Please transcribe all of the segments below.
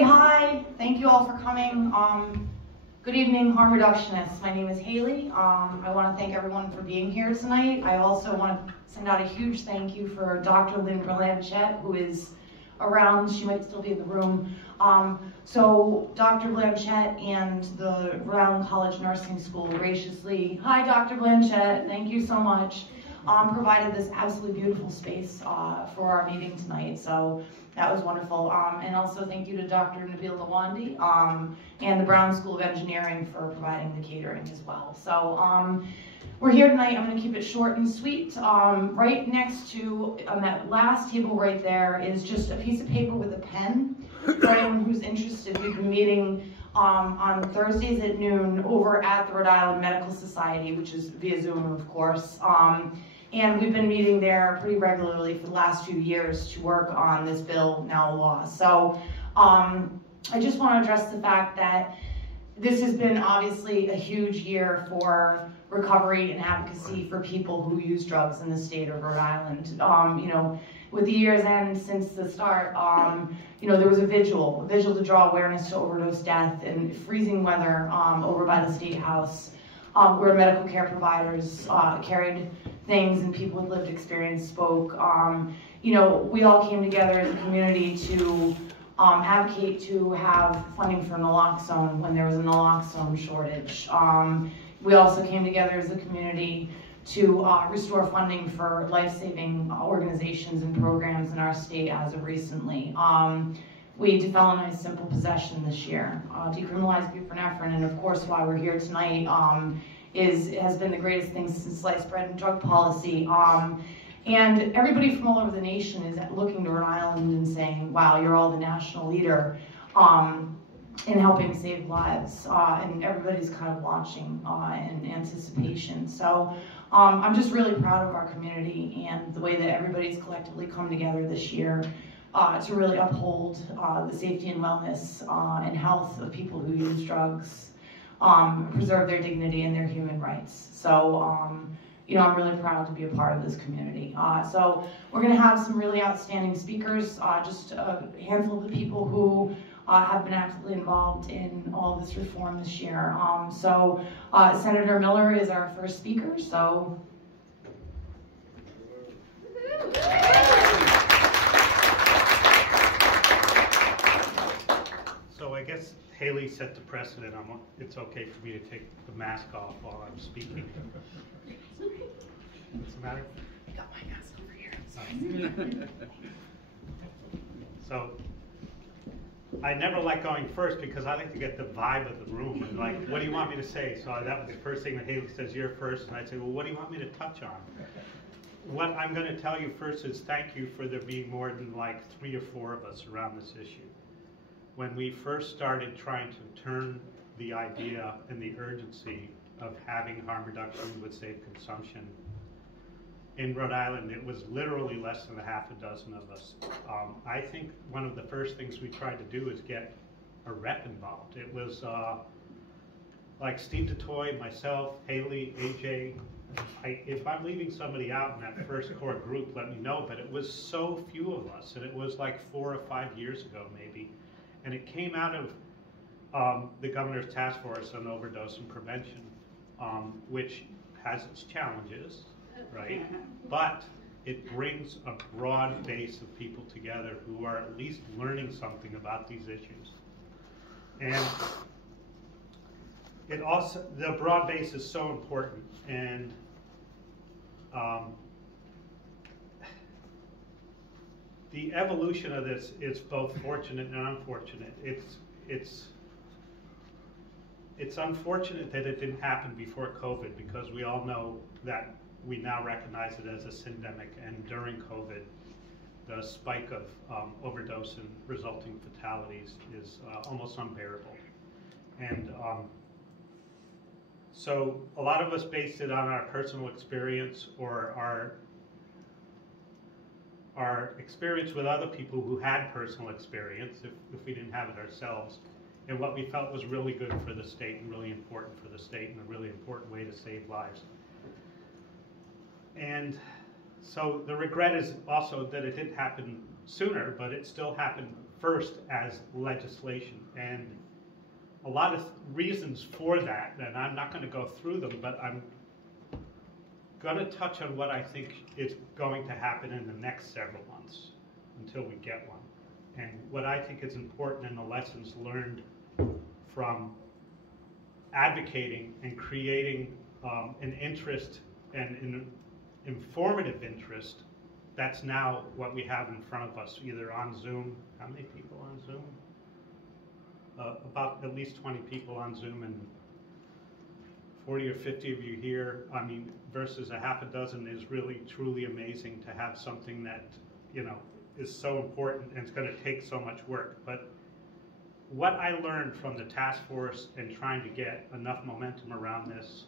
Hey, hi. Thank you all for coming. Good evening, harm reductionists. My name is Haley. I want to thank everyone for being here tonight. I also want to send out a huge thank you for Dr. Lynn Blanchett, who is around. She might still be in the room. So Dr. Blanchett and the Rhode Island College Nursing School graciously, hi Dr. Blanchett, thank you so much, provided this absolutely beautiful space for our meeting tonight. So that was wonderful. And also thank you to Dr. Nabil Lawandi and the Brown School of Engineering for providing the catering as well. So we're here tonight. I'm going to keep it short and sweet. Right next to, on that last table right there, is just a piece of paper with a pen. For anyone who's interested, we've been meeting on Thursdays at noon over at the Rhode Island Medical Society, which is via Zoom, of course. And we've been meeting there pretty regularly for the last few years to work on this bill, now a law. So I just want to address the fact that this has been obviously a huge year for recovery and advocacy for people who use drugs in the state of Rhode Island. You know, with the year's end since the start, you know, there was a vigil to draw awareness to overdose death in freezing weather over by the State House, where medical care providers carried things and people with lived experience spoke. You know, we all came together as a community to advocate to have funding for naloxone when there was a naloxone shortage. We also came together as a community to restore funding for life-saving organizations and programs in our state as of recently. We defelonized simple possession this year, decriminalized buprenorphine, and of course why we're here tonight has been the greatest thing since sliced bread and drug policy. And everybody from all over the nation is looking to Rhode Island and saying, wow, you're all the national leader in helping save lives. And everybody's kind of watching in anticipation. So I'm just really proud of our community and the way that everybody's collectively come together this year to really uphold the safety and wellness and health of people who use drugs, preserve their dignity and their human rights. So, you know, I'm really proud to be a part of this community. So we're going to have some really outstanding speakers, just a handful of the people who have been actively involved in all of this reform this year. So Senator Miller is our first speaker. So. So I guess Haley set the precedent. It's okay for me to take the mask off while I'm speaking. What's the matter? I got my mask over here. So I never like going first because I like to get the vibe of the room and like, what do you want me to say? So that was the first thing that Haley says, you're first, and I'd say, well, what do you want me to touch on? What I'm going to tell you first is thank you for there being more than like 3 or 4 of us around this issue. When we first started trying to turn the idea and the urgency of having harm reduction with safe consumption in Rhode Island, it was literally less than a half a dozen of us. I think one of the first things we tried to do is get a rep involved. It was like Steve DeToy, myself, Haley, AJ. If I'm leaving somebody out in that first core group, let me know, but it was so few of us, and it was like 4 or 5 years ago maybe. And it came out of the Governor's Task Force on Overdose and Prevention, which has its challenges, right? But it brings a broad base of people together who are at least learning something about these issues. And it also, the broad base is so important. And the evolution of this is both fortunate and unfortunate. It's unfortunate that it didn't happen before COVID, because we all know that we now recognize it as a syndemic, and during COVID, the spike of overdose and resulting fatalities is almost unbearable. And so a lot of us based it on our personal experience or our experience with other people who had personal experience, if we didn't have it ourselves, and what we felt was really good for the state and really important for the state and a really important way to save lives. And so the regret is also that it didn't happen sooner, but it still happened first as legislation. And a lot of reasons for that, and I'm not going to go through them, but I'm going to touch on what I think is going to happen in the next several months until we get one. And what I think is important in the lessons learned from advocating and creating an interest and an informative interest. That's now what we have in front of us, either on Zoom. How many people on Zoom? About at least 20 people on Zoom, and 40 or 50 of you here. I mean, versus a half a dozen is really, truly amazing to have something that, you know, is so important and it's going to take so much work. But what I learned from the task force and trying to get enough momentum around this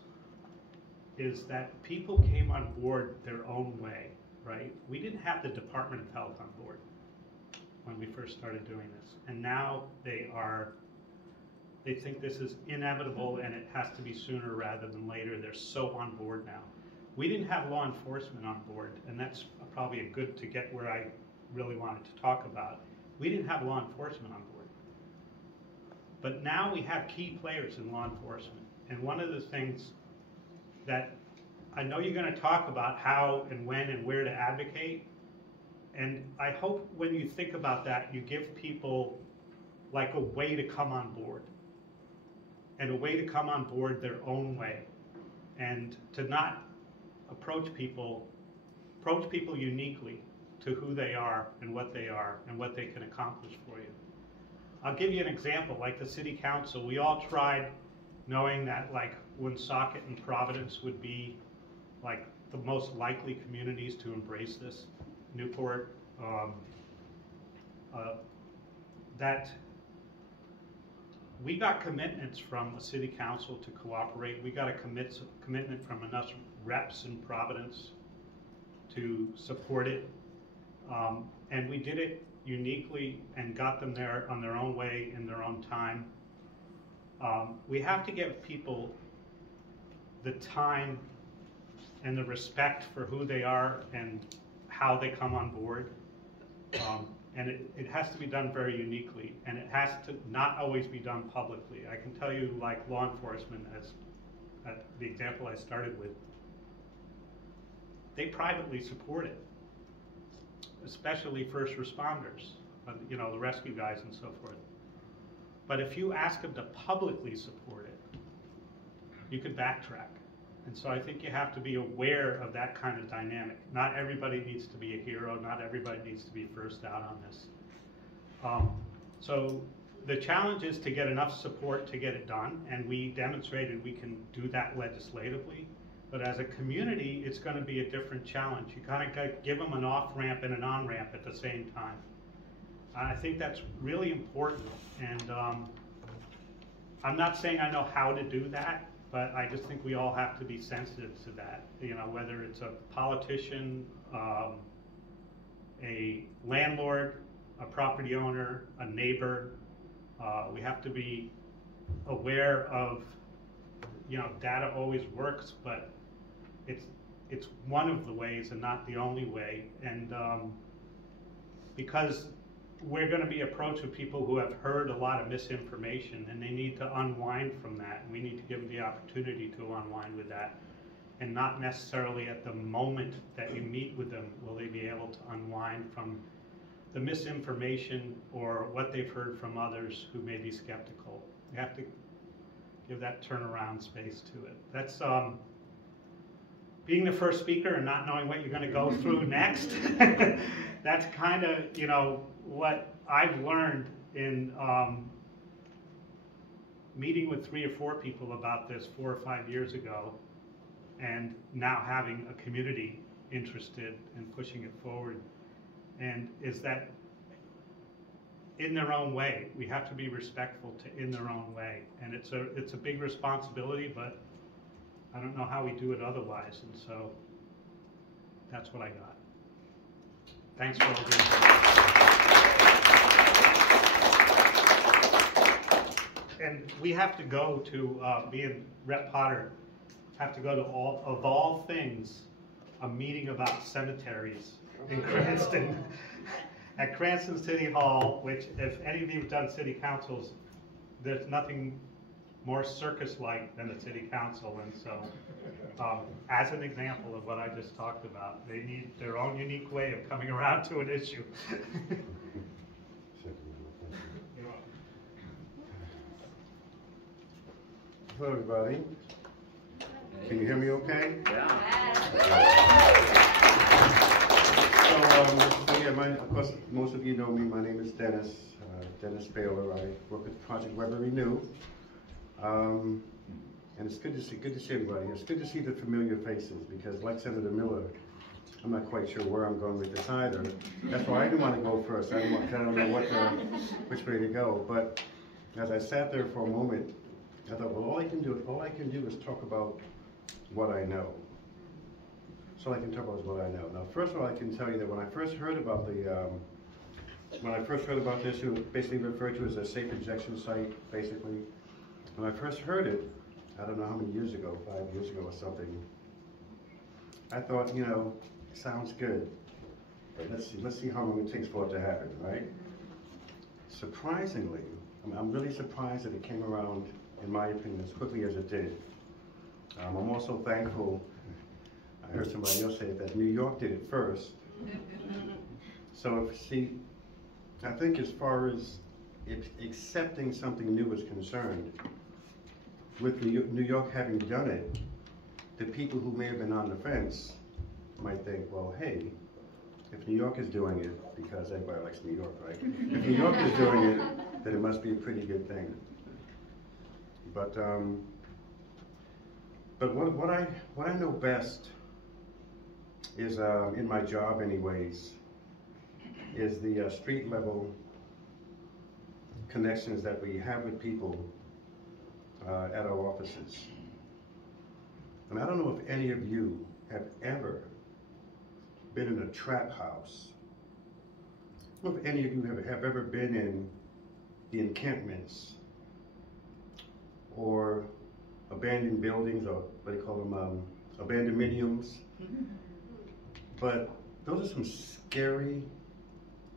is that people came on board their own way, right? We didn't have the Department of Health on board when we first started doing this. And now they think this is inevitable and it has to be sooner rather than later. They're so on board now. We didn't have law enforcement on board, and that's probably a good to get where I really wanted to talk about. We didn't have law enforcement on board. But now we have key players in law enforcement. And one of the things that I know you're going to talk about how and when and where to advocate, and I hope when you think about that, you give people like a way to come on board, and a way to come on board their own way, and to not approach people uniquely to who they are and what they can accomplish for you. I'll give you an example, like the city council. We all tried knowing that like Woonsocket and Providence would be like the most likely communities to embrace this. Newport, that we got commitments from a city council to cooperate. We got a commitment from enough reps in Providence to support it. And we did it uniquely and got them there on their own way in their own time. We have to give people the time and the respect for who they are and how they come on board. And it has to be done very uniquely, and it has to not always be done publicly. I can tell you, like law enforcement, as the example I started with, they privately support it, especially first responders, you know, the rescue guys and so forth. But if you ask them to publicly support it, you could backtrack. And so I think you have to be aware of that kind of dynamic. Not everybody needs to be a hero. Not everybody needs to be first out on this. So the challenge is to get enough support to get it done, and we demonstrated we can do that legislatively. But as a community, it's going to be a different challenge. You kind of give them an off-ramp and an on-ramp at the same time. I think that's really important, and I'm not saying I know how to do that, but I just think we all have to be sensitive to that. You know, whether it's a politician, a landlord, a property owner, a neighbor, we have to be aware of, you know, data always works, but it's one of the ways and not the only way. And because we're going to be approached with people who have heard a lot of misinformation and they need to unwind from that. We need to give them the opportunity to unwind with that, and not necessarily at the moment that you meet with them will they be able to unwind from the misinformation or what they've heard from others who may be skeptical. You have to give that turnaround space to it. That's being the first speaker and not knowing what you're going to go through next. That's kind of, you know, what I've learned in meeting with 3 or 4 people about this 4 or 5 years ago, and now having a community interested in pushing it forward, and is that in their own way, we have to be respectful to in their own way, and it's a big responsibility, but I don't know how we do it otherwise, and so that's what I got. Thanks for all this. And we have to go to, me and Rep. Potter have to go to, of all things, a meeting about cemeteries in Cranston. At Cranston City Hall, which if any of you have done city councils, there's nothing more circus-like than the city council, and so as an example of what I just talked about, they need their own unique way of coming around to an issue. Hello, everybody. Can you hear me okay? Yeah. So yeah, of course, most of you know me. My name is Dennis, Dennis Baylor. I work with Project Weber Renew. And it's good to see everybody. It's good to see the familiar faces because, like Senator Miller, I'm not quite sure where I'm going with this either. That's why I didn't want to go first. I don't know which way to go. But as I sat there for a moment, I thought, well, all I can do is talk about what I know. So all I can talk about is what I know. Now, first of all, I can tell you that when I first heard about this, it was basically referred to as a safe injection site, basically. When I first heard it, I don't know how many years ago, 5 years ago or something, I thought, you know, sounds good, but let's see how long it takes for it to happen, right? Surprisingly, I'm really surprised that it came around, in my opinion, as quickly as it did. I'm also thankful, I heard somebody else say it, that New York did it first. So I think as far as accepting something new is concerned, with New York having done it, the people who may have been on the fence might think, well, hey, if New York is doing it, because everybody likes New York, right? If New York is doing it, then it must be a pretty good thing. But what I know best is, in my job anyways, is the street level connections that we have with people at our offices. And I don't know if any of you have ever been in a trap house. I don't know if any of you have ever been in the encampments or abandoned buildings, or what do you call them, abandonmeniums. But those are some scary,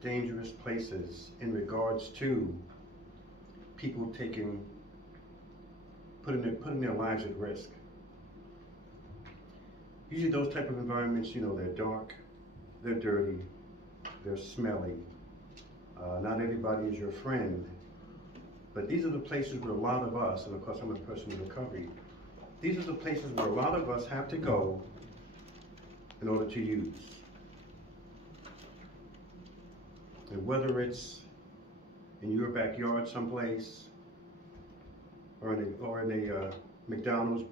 dangerous places in regards to people putting their lives at risk. Usually those type of environments, you know, they're dark, they're dirty, they're smelly. Not everybody is your friend, but these are the places where a lot of us, and of course I'm a person in recovery, these are the places where a lot of us have to go in order to use. And whether it's in your backyard someplace, or in a McDonald's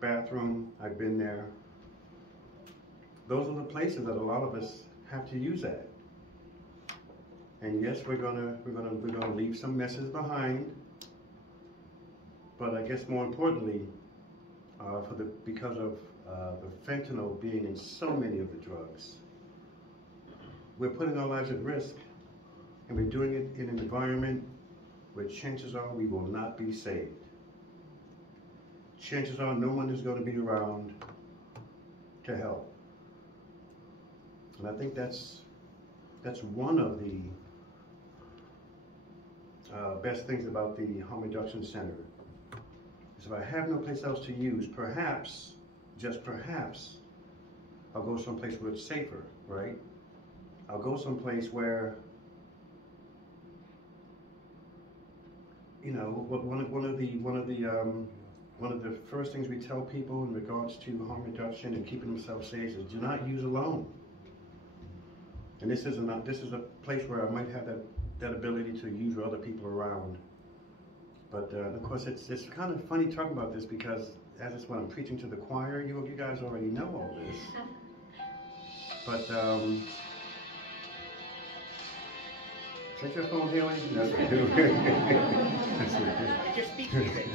bathroom, I've been there. Those are the places that a lot of us have to use at. And yes, we're gonna leave some messes behind. But I guess more importantly, because of the fentanyl being in so many of the drugs, we're putting our lives at risk, and we're doing it in an environment where chances are we will not be saved. Chances are no one is going to be around to help. And I think that's one of the best things about the Harm Reduction Center. Is if I have no place else to use, perhaps, just perhaps, I'll go someplace where it's safer, right? I'll go someplace where, you know, one of the first things we tell people in regards to harm reduction and keeping themselves safe is do not use alone. And this is a place where I might have that ability to use with other people around. But of course, it's kind of funny talking about this because as it's when I'm preaching to the choir, you guys already know all this. But take your phone, Haley. That's what I do. That's what I do. Just speak music.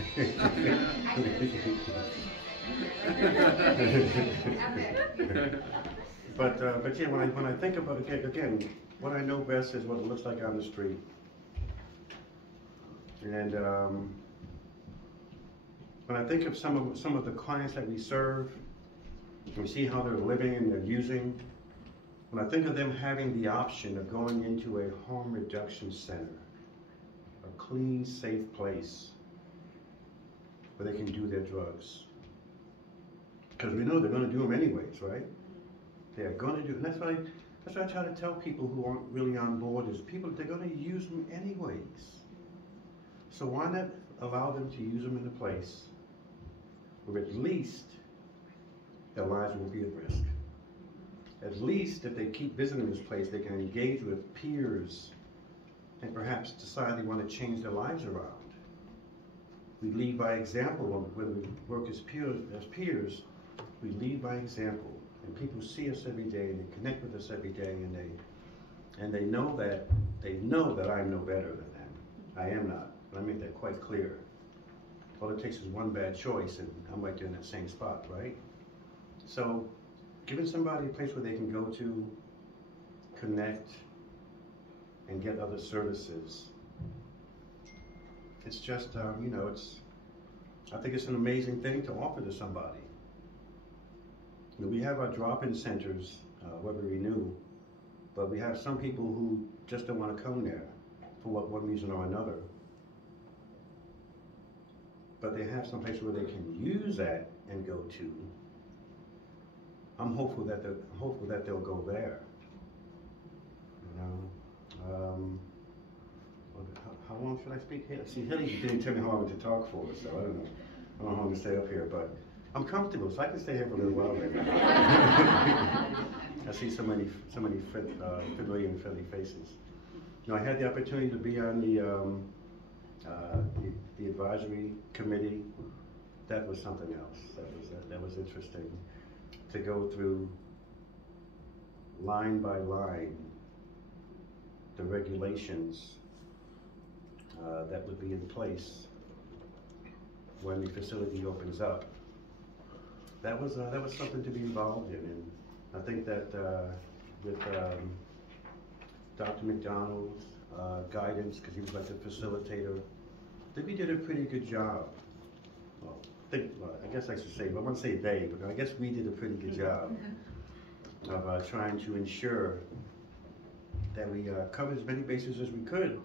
But yeah, when I think about it again, what I know best is what it looks like on the street. And when I think of some of the clients that we serve, we see how they're living and they're using. when I think of them having the option of going into a harm reduction center, a clean, safe place where they can do their drugs. Because we know they're going to do them anyways, right? They're going to do, and that's what I try to tell people who aren't really on board is they're going to use them anyways. So why not allow them to use them in a place where at least their lives will be at risk. At least if they keep visiting this place, they can engage with peers and perhaps decide they want to change their lives around. We lead by example when we work as peers, we lead by example. And people see us every day and they connect with us every day and they know that I'm no better than them. I am not. And I make that quite clear. All it takes is one bad choice and I'm right there in that same spot, right? So giving somebody a place where they can go to, connect, and get other services, it's just, I think it's an amazing thing to offer to somebody. You know, we have our drop-in centers where we renew, but we have some people who just don't want to come there for one reason or another. But they have some place where they can use that and go to. I'm hopeful that they'll go there. You know, how long should I speak here? See, Hilly didn't tell me how long to talk for, so I don't know how long to stay up here, but I'm comfortable, so I can stay here for a little while right now. I see so many familiar and friendly faces. You know, I had the opportunity to be on the advisory committee. That was something else. That was interesting to go through line by line the regulations that would be in place when the facility opens up. That was something to be involved in, and I think that with Dr. McDonald's guidance, because he was like the facilitator, I think we did a pretty good job. Well, I guess I should say, I won't say they, but I guess we did a pretty good job of trying to ensure that we covered as many bases as we could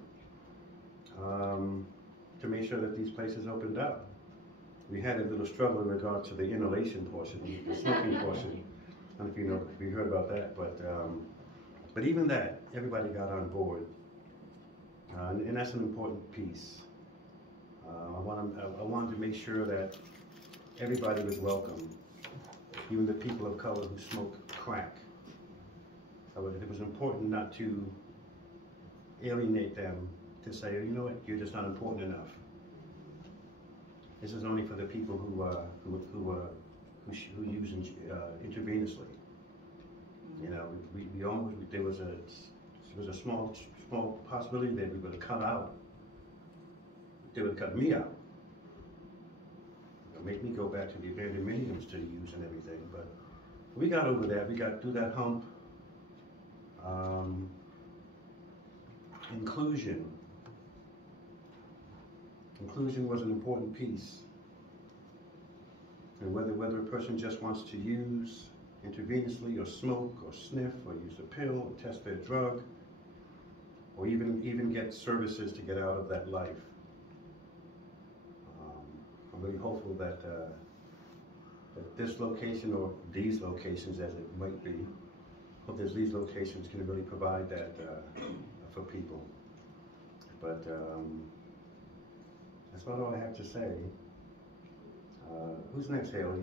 to make sure that these places opened up. We had a little struggle in regard to the inhalation portion, the smoking portion. I don't know if you heard about that, but even that, everybody got on board, and that's an important piece. I wanted to make sure that everybody was welcome, even the people of color who smoke crack. So it was important not to alienate them, to say, you know what, you're just not important enough. This is only for the people who use intravenously. You know, we almost, there was a small possibility that we would have cut out. They would cut me out. Make me go back to the abandoned miniums to use and everything, but we got over that. We got through that hump. Inclusion. Inclusion was an important piece. And whether a person just wants to use intravenously or smoke or sniff or use a pill or test their drug or even get services to get out of that life. I'm really hopeful that, that this location or these locations as it might be, hope that these locations can really provide that for people. But that's about all I have to say. Who's next, Haley?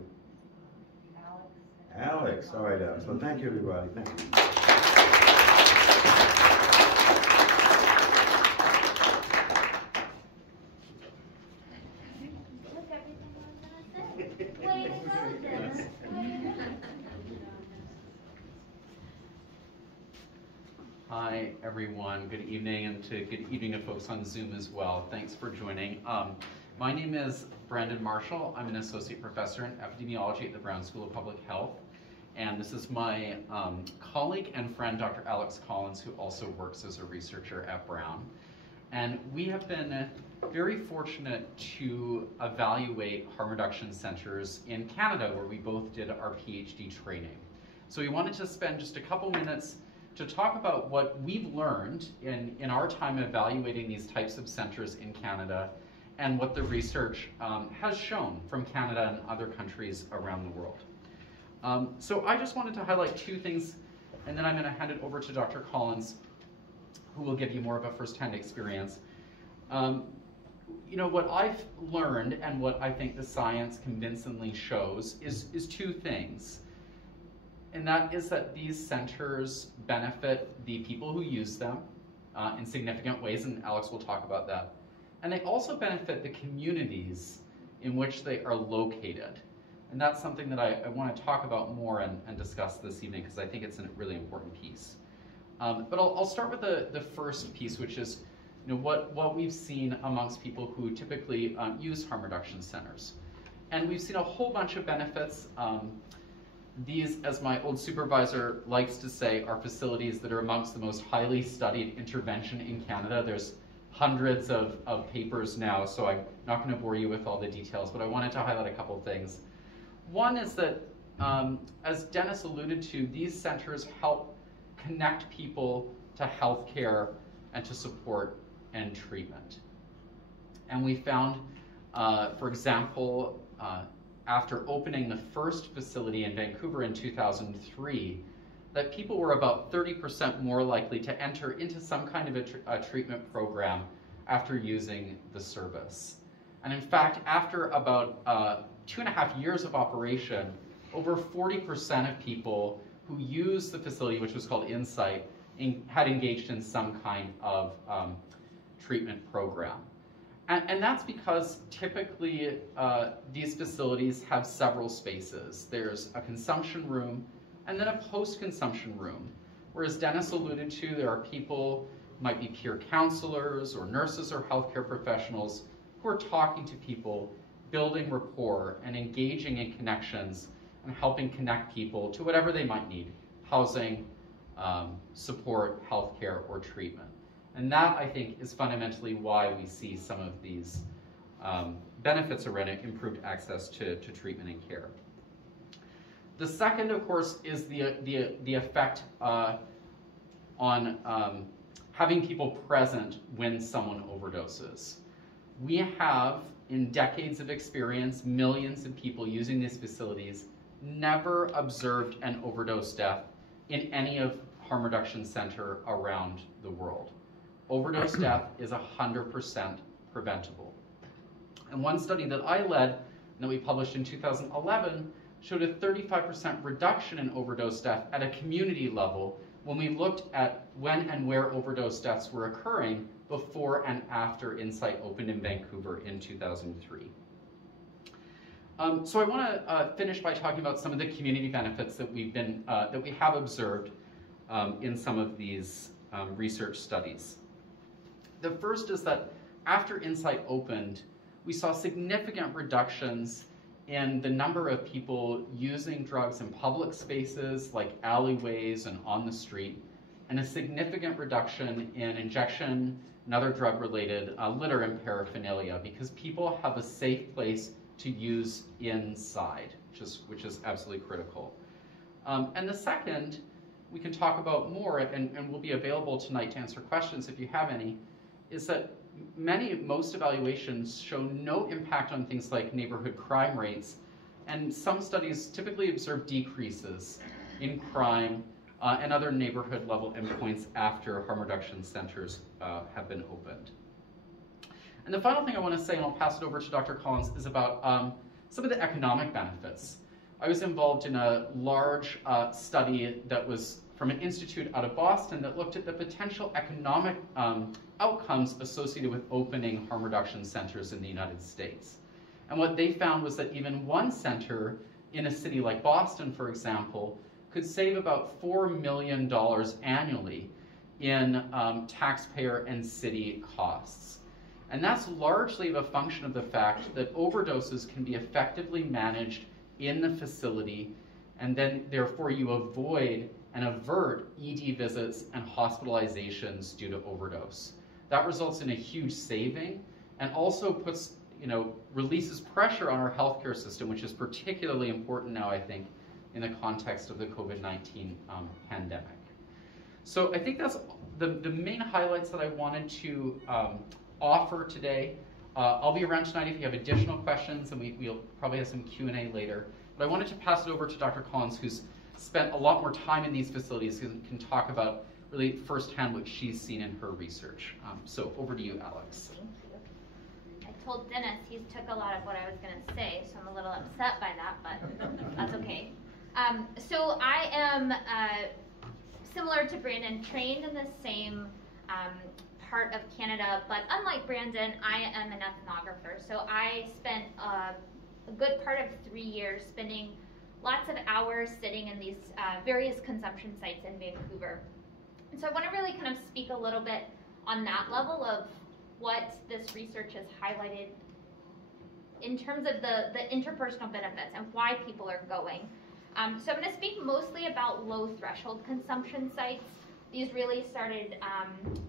Alex. All right, Alex. Well, thank you, everybody. Thank you. Hi, everyone. Good evening, and good evening to folks on Zoom as well. Thanks for joining. My name is Brandon Marshall. I'm an associate professor in epidemiology at the Brown School of Public Health. And this is my colleague and friend, Dr. Alex Collins, who also works as a researcher at Brown. And we have been very fortunate to evaluate harm reduction centers in Canada, where we both did our PhD training. So we wanted to spend just a couple minutes to talk about what we've learned in our time evaluating these types of centers in Canada and what the research has shown from Canada and other countries around the world. So I just wanted to highlight two things, and then I'm going to hand it over to Dr. Collins, who will give you more of a first-hand experience. You know, what I've learned and what I think the science convincingly shows is two things. And that is that these centers benefit the people who use them in significant ways, and Alex will talk about that. And they also benefit the communities in which they are located. And that's something that I want to talk about more and discuss this evening, because I think it's a really important piece. But I'll start with the first piece, which is what we've seen amongst people who typically use harm reduction centers. And we've seen a whole bunch of benefits. These, as my old supervisor likes to say, are facilities that are amongst the most highly studied intervention in Canada. There's hundreds of papers now, so I'm not going to bore you with all the details, but I wanted to highlight a couple things. One is that, as Dennis alluded to, these centers help connect people to healthcare and to support and treatment. And we found, for example, after opening the first facility in Vancouver in 2003, that people were about 30% more likely to enter into some kind of a treatment program after using the service. And in fact, after about 2.5 years of operation, over 40% of people who used the facility, which was called Insight, had engaged in some kind of treatment program. And that's because typically these facilities have several spaces. There's a consumption room and then a post-consumption room. Whereas Dennis alluded to, there are people, might be peer counselors or nurses or healthcare professionals, who are talking to people, building rapport and engaging in connections and helping connect people to whatever they might need: housing, support, healthcare, or treatment. And that, I think, is fundamentally why we see some of these benefits around improved access to treatment and care. The second, of course, is the effect on having people present when someone overdoses. We have, in decades of experience, millions of people using these facilities, never observed an overdose death in any of harm reduction center around the world. Overdose death is 100% preventable. And one study that I led, and that we published in 2011, showed a 35% reduction in overdose death at a community level when we looked at when and where overdose deaths were occurring before and after Insight opened in Vancouver in 2003. So I want to finish by talking about some of the community benefits that we have observed in some of these research studies. The first is that after Insight opened, we saw significant reductions in the number of people using drugs in public spaces like alleyways and on the street, and a significant reduction in injection and other drug-related litter and paraphernalia, because people have a safe place to use inside, which is absolutely critical. And the second, we can talk about more, and will be available tonight to answer questions if you have any, is that most evaluations show no impact on things like neighborhood crime rates, and some studies typically observe decreases in crime and other neighborhood level endpoints after harm reduction centers have been opened. And the final thing I want to say, and I'll pass it over to Dr. Collins, is about some of the economic benefits. I was involved in a large study that was from an institute out of Boston that looked at the potential economic outcomes associated with opening harm reduction centers in the United States. And what they found was that even one center in a city like Boston, for example, could save about $4 million annually in taxpayer and city costs. And that's largely a function of the fact that overdoses can be effectively managed in the facility, and then therefore you avoid and avert ED visits and hospitalizations due to overdose. That results in a huge saving and also releases pressure on our healthcare system, which is particularly important now, I think, in the context of the COVID-19 pandemic. So I think that's the main highlights that I wanted to offer today. I'll be around tonight if you have additional questions, and we'll probably have some Q&A later. But I wanted to pass it over to Dr. Collins, who's spent a lot more time in these facilities and can talk about really firsthand what she's seen in her research. So over to you, Alex. Thank you. I told Dennis he took a lot of what I was going to say, so I'm a little upset by that, but that's okay. So I am, similar to Brandon, trained in the same part of Canada, but unlike Brandon, I am an ethnographer. So I spent a good part of 3 years spending lots of hours sitting in these various consumption sites in Vancouver. And so I want to really kind of speak a little bit on that level of what this research has highlighted in terms of the interpersonal benefits and why people are going. So I'm going to speak mostly about low threshold consumption sites. These really started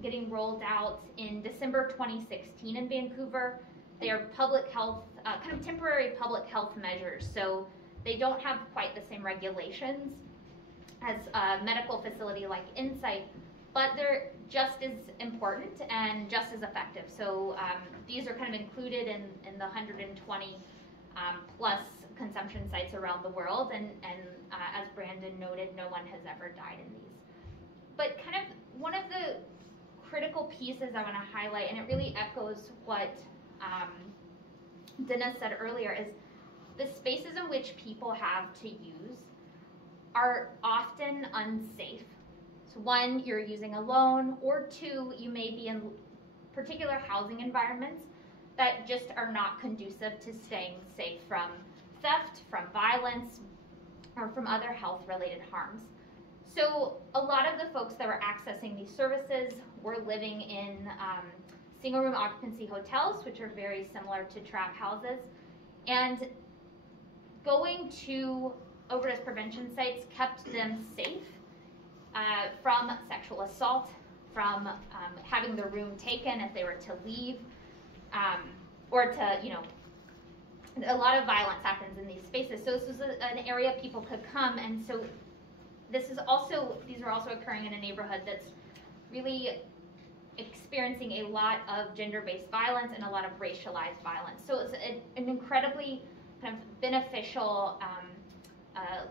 getting rolled out in December 2016 in Vancouver. They are public health, kind of temporary public health measures. So they don't have quite the same regulations as a medical facility like Insight, but they're just as important and just as effective. So these are kind of included in the 120 plus consumption sites around the world, and as Brandon noted, no one has ever died in these. But kind of one of the critical pieces I want to highlight, and it really echoes what Dennis said earlier, is the spaces in which people have to use are often unsafe. So one, you're using alone, or two, you may be in particular housing environments that just are not conducive to staying safe from theft, from violence, or from other health-related harms. So a lot of the folks that were accessing these services were living in single-room occupancy hotels, which are very similar to trap houses, and going to overdose prevention sites kept them safe from sexual assault, from having their room taken if they were to leave, or to, you know, a lot of violence happens in these spaces. So this was an area people could come, and so these are also occurring in a neighborhood that's really experiencing a lot of gender-based violence and a lot of racialized violence. So it's an incredibly kind of beneficial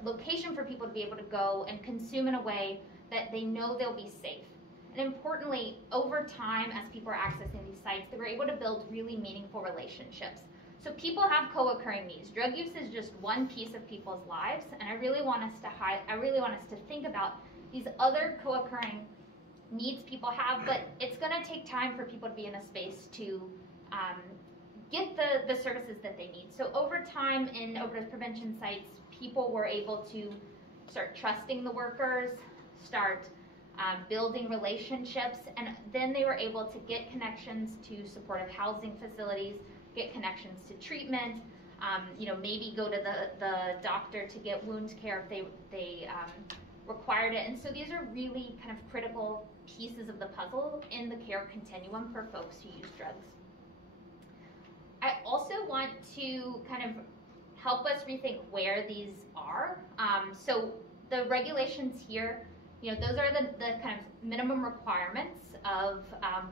location for people to be able to go and consume in a way that they know they'll be safe. And importantly, over time, as people are accessing these sites, they were able to build really meaningful relationships. So people have co-occurring needs. Drug use is just one piece of people's lives, and I really want us to think about these other co-occurring needs people have, but it's going to take time for people to be in a space to get the services that they need. So over time in overdose prevention sites, people were able to start trusting the workers, start building relationships, and then they were able to get connections to supportive housing facilities, get connections to treatment, you know, maybe go to the doctor to get wound care if they required it. And so these are really kind of critical pieces of the puzzle in the care continuum for folks who use drugs. I also want to kind of help us rethink where these are. So the regulations here, you know, those are the kind of minimum requirements of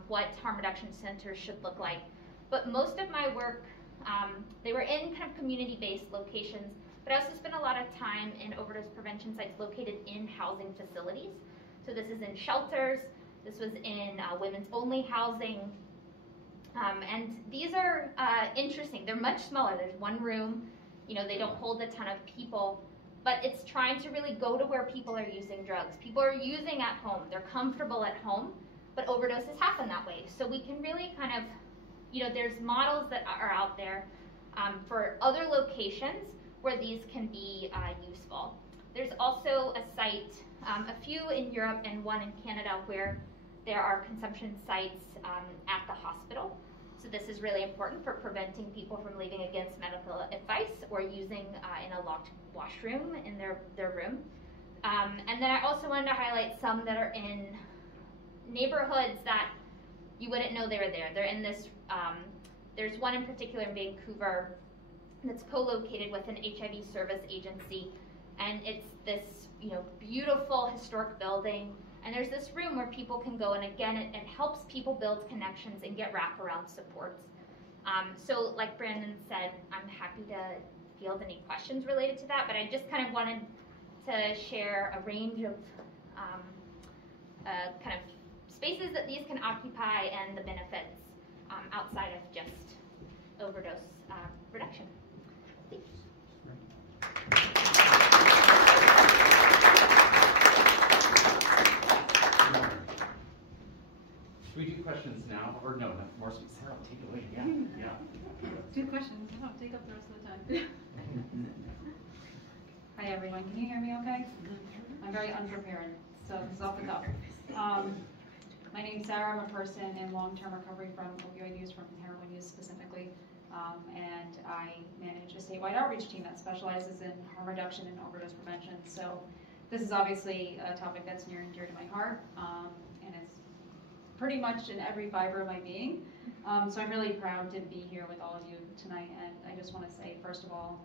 what harm reduction centers should look like. But most of my work, they were in kind of community-based locations, but I also spent a lot of time in overdose prevention sites located in housing facilities. So this is in shelters, this was in women's only housing, and these are interesting. They're much smaller. There's one room, you know, they don't hold a ton of people, but it's trying to really go to where people are using drugs. People are using at home, they're comfortable at home, but overdoses happen that way. So we can really kind of, you know, there's models that are out there for other locations where these can be useful. There's also a site, a few in Europe and one in Canada, where there are consumption sites at the hospital. So this is really important for preventing people from leaving against medical advice or using in a locked washroom in their room. And then I also wanted to highlight some that are in neighborhoods that you wouldn't know they were there. They're in this, there's one in particular in Vancouver that's co-located with an HIV service agency, and it's this, beautiful historic building. And there's this room where people can go, and again, it helps people build connections and get wraparound supports. So like Brandon said, I'm happy to field any questions related to that, but I just kind of wanted to share a range of kind of spaces that these can occupy and the benefits outside of just overdose reduction. Thanks. Should we do questions now? Or no, more Sarah, take it away. Yeah. Do questions. I'll take up the rest of the time. Hi everyone, can you hear me okay? I'm very unprepared, so this is off the cuff. My name's Sarah. I'm a person in long-term recovery from opioid use, from heroin use specifically, and I manage a statewide outreach team that specializes in harm reduction and overdose prevention. So this is obviously a topic that's near and dear to my heart, and it's pretty much in every fiber of my being. So I'm really proud to be here with all of you tonight, and I just want to say, first of all,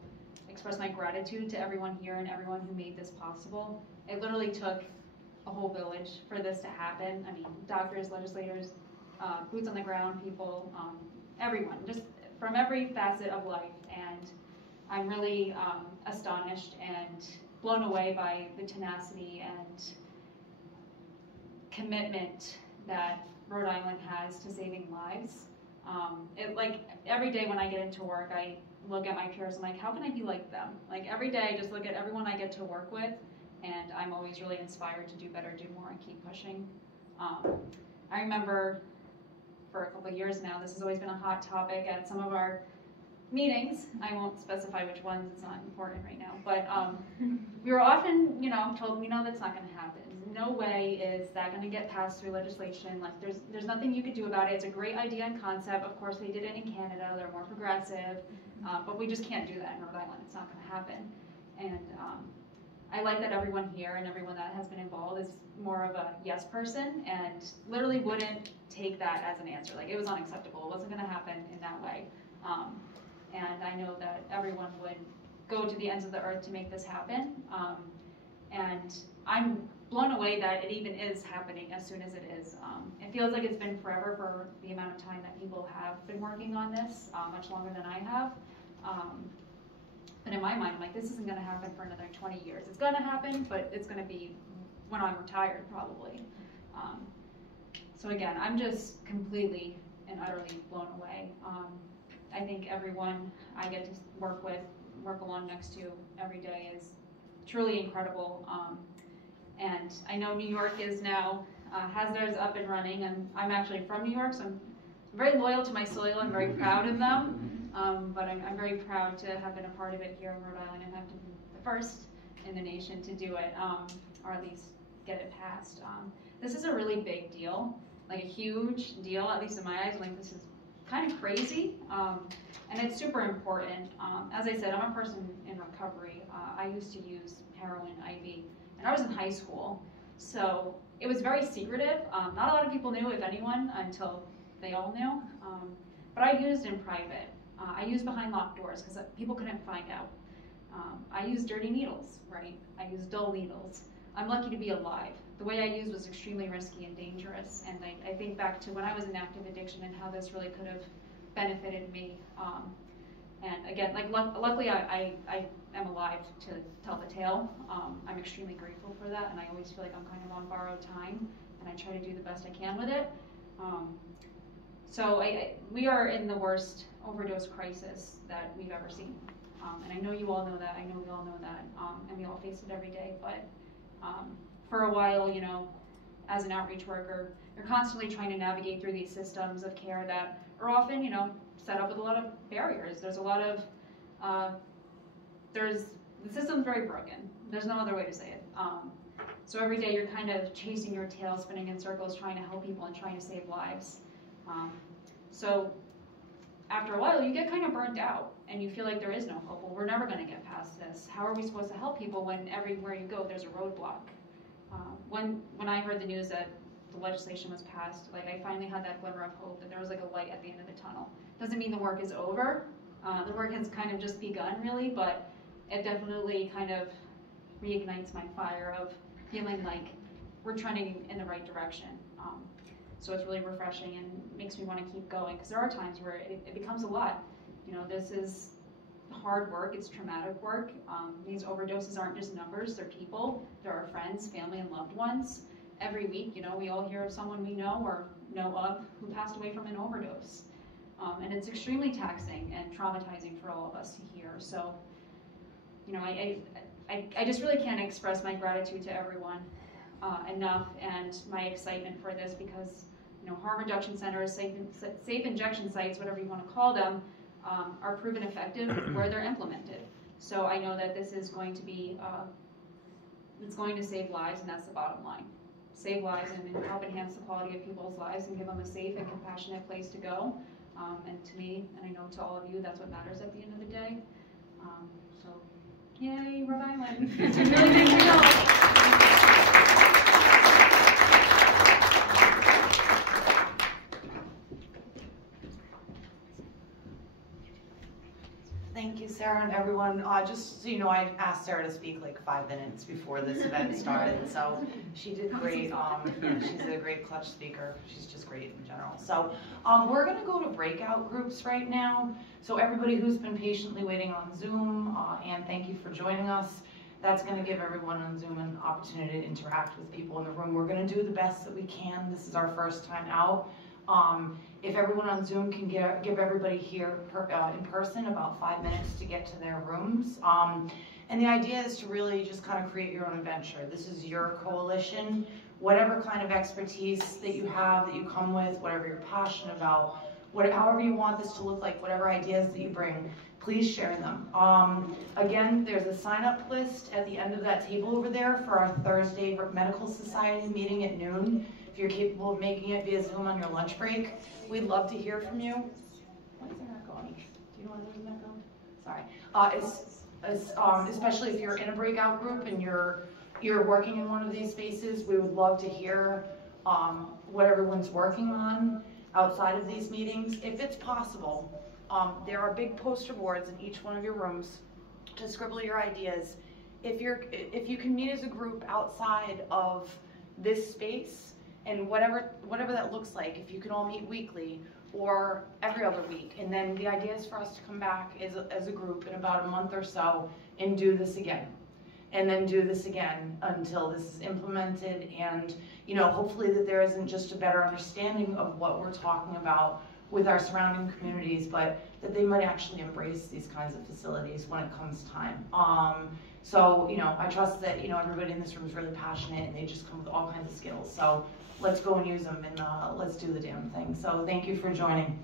express my gratitude to everyone here and everyone who made this possible. It literally took a whole village for this to happen. I mean, doctors, legislators, boots on the ground people, everyone, just from every facet of life. And I'm really astonished and blown away by the tenacity and commitment that Rhode Island has to saving lives. Like every day when I get into work, I look at my peers and like, how can I be like them? Like every day I just look at everyone I get to work with, and I'm always really inspired to do better, do more, and keep pushing. I remember for a couple of years now, this has always been a hot topic at some of our meetings. I won't specify which ones, it's not important right now, but we were often, told, we know that's not going to happen. No way is that going to get passed through legislation. Like there's nothing you could do about it. It's a great idea and concept. Of course, they did it in Canada. They're more progressive, but we just can't do that in Rhode Island. It's not going to happen. And I like that everyone here and everyone that has been involved is more of a yes person and literally wouldn't take that as an answer. Like it was unacceptable. It wasn't going to happen in that way. And I know that everyone would go to the ends of the earth to make this happen. And I'm blown away that it even is happening as soon as it is. It feels like it's been forever for the amount of time that people have been working on this, much longer than I have. But in my mind, I'm like, this isn't going to happen for another 20 years. It's going to happen, but it's going to be when I'm retired, probably. So again, I'm just completely and utterly blown away. I think everyone I get to work along next to every day is truly incredible. And I know New York is now, has theirs up and running, and I'm actually from New York, so I'm very loyal to my soil. I'm very proud of them, but I'm very proud to have been a part of it here in Rhode Island and have to be the first in the nation to do it, or at least get it passed. This is a really big deal, like a huge deal, at least in my eyes. I'm like, this is kind of crazy, and it's super important. As I said, I'm a person in recovery. I used to use heroin IV, and I was in high school, so it was very secretive. Not a lot of people knew, if anyone, until they all knew, but I used in private. I used behind locked doors because people couldn't find out. I used dirty needles, right? I used dull needles. I'm lucky to be alive. The way I used was extremely risky and dangerous, and I think back to when I was in active addiction and how this really could have benefited me. And again, like luckily I am alive to tell the tale. I'm extremely grateful for that, and I always feel like I'm kind of on borrowed time, and I try to do the best I can with it. So we are in the worst overdose crisis that we've ever seen. And I know you all know that, I know we all know that, and we all face it every day, but for a while, as an outreach worker, you're constantly trying to navigate through these systems of care that are often, set up with a lot of barriers. There's a lot of, the system's very broken. There's no other way to say it. So every day you're kind of chasing your tail, spinning in circles, trying to help people and trying to save lives. So after a while, you get kind of burnt out and you feel like there is no hope. Well, we're never going to get past this. How are we supposed to help people when everywhere you go, there's a roadblock? When I heard the news that the legislation was passed, like I finally had that glimmer of hope that there was like a light at the end of the tunnel. Doesn't mean the work is over. The work has kind of just begun, really, but it definitely kind of reignites my fire of feeling like we're trending in the right direction. So it's really refreshing and makes me want to keep going, because there are times where it becomes a lot. You know, this is hard work, it's traumatic work. These overdoses aren't just numbers, they're people, they're our friends, family, and loved ones. Every week, you know, we all hear of someone we know or know of who passed away from an overdose. And it's extremely taxing and traumatizing for all of us to hear. So, you know, I just really can't express my gratitude to everyone enough, and my excitement for this, because, you know, harm reduction centers, safe injection sites, whatever you want to call them, are proven effective where they're implemented. So I know that this is going to be, it's going to save lives, and that's the bottom line. Save lives and help enhance the quality of people's lives and give them a safe and compassionate place to go. And to me, and I know to all of you, that's what matters at the end of the day. So, yay, Rhode Island. It's a really big deal. Thank you, Sarah, and everyone. Just so you know, I asked Sarah to speak like 5 minutes before this event started, so she did great. She's a great clutch speaker. She's just great in general. So we're going to go to breakout groups right now. So everybody who's been patiently waiting on Zoom, and thank you for joining us. That's going to give everyone on Zoom an opportunity to interact with people in the room. We're going to do the best that we can. This is our first time out. If everyone on Zoom can give everybody here in person about 5 minutes to get to their rooms. And the idea is to really just kind of create your own adventure. This is your coalition. Whatever kind of expertise that you have, that you come with, whatever you're passionate about, however you want this to look like, whatever ideas that you bring, please share them. Again, there's a sign-up list at the end of that table over there for our Thursday Medical Society meeting at noon. If you're capable of making it via Zoom on your lunch break, we'd love to hear from you. Why is there an echo on me? Do you know why there's an echo? Sorry. Especially if you're in a breakout group and you're working in one of these spaces, we would love to hear what everyone's working on outside of these meetings. If it's possible, there are big poster boards in each one of your rooms to scribble your ideas. If you can meet as a group outside of this space, and whatever that looks like, if you can all meet weekly or every other week. And then the idea is for us to come back as a group in about a month or so and do this again. And then do this again until this is implemented, and, you know, hopefully that there isn't just a better understanding of what we're talking about with our surrounding communities, but that they might actually embrace these kinds of facilities when it comes time. So, you know, I trust that, you know, everybody in this room is really passionate and they just come with all kinds of skills. So let's go and use them, and let's do the damn thing. So thank you for joining.